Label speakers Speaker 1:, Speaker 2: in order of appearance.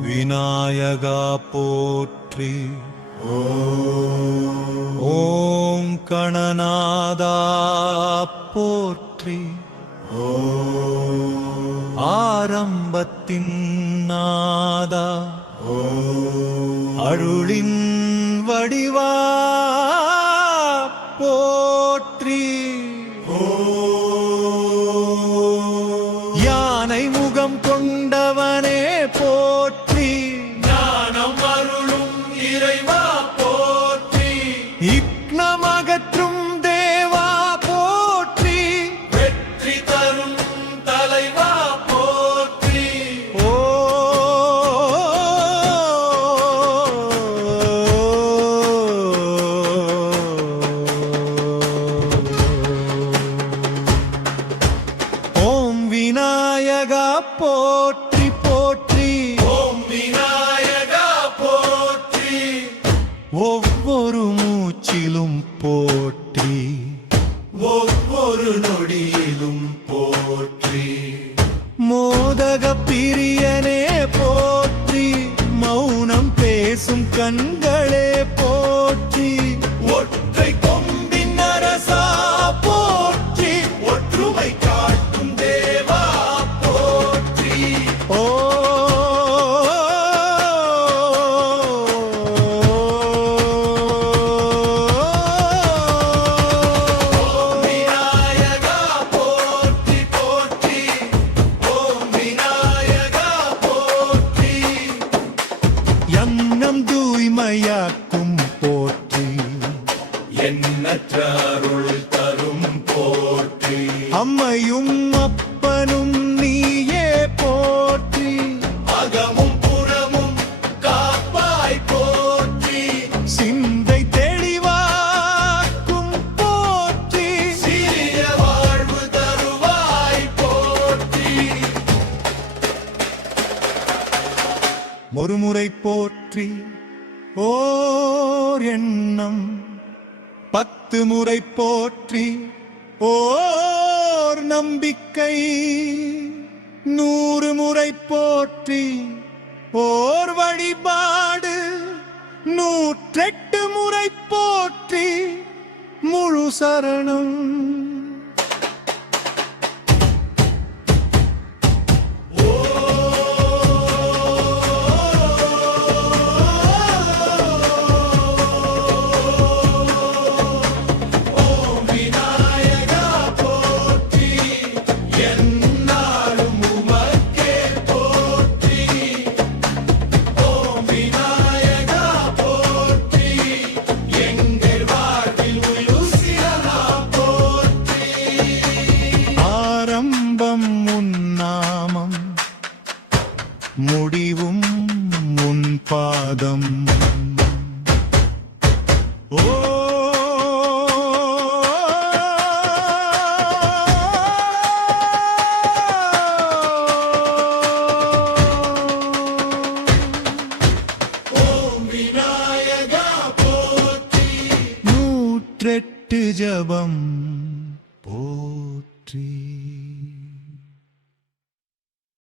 Speaker 1: விநாயகா போற்றி. ஓம் கணநாதா போற்றி. ஆரம்பத்தின் நாதா. அருளின் வடிவா போற்றி. ஓ போற்றி போற்றி. ஓம் விநாயகா போற்றி ஒவ்வொரு மூச்சிலும் போற்றி. ஒவ்வொரு நொடியிலும் போற்றி. மோதக பிரியனே போற்றி. மௌனம் பேசும் கண்களே அம்மையும் அப்பனும் நீயே போற்றி.
Speaker 2: அகமும் புறமும் காப்பாய் போற்றி.
Speaker 1: சிந்தை தெளிவாக்கும் போற்றி.
Speaker 2: சிறிய வாழ்வு தருவாய் போற்றி.
Speaker 1: ஒருமுறை போற்றி. ஓர் எண்ணம். பத்து முறை போற்றி. ஓர் நம்பிக்கை. நூறு முறை போற்றி ஓர் வழிபாடு. நூற்றெட்டு முறை போற்றி முழு சரணம். முடிவும் உன் பாதம். ஓ நூற்றெட்டு ஜபம் போற்றி.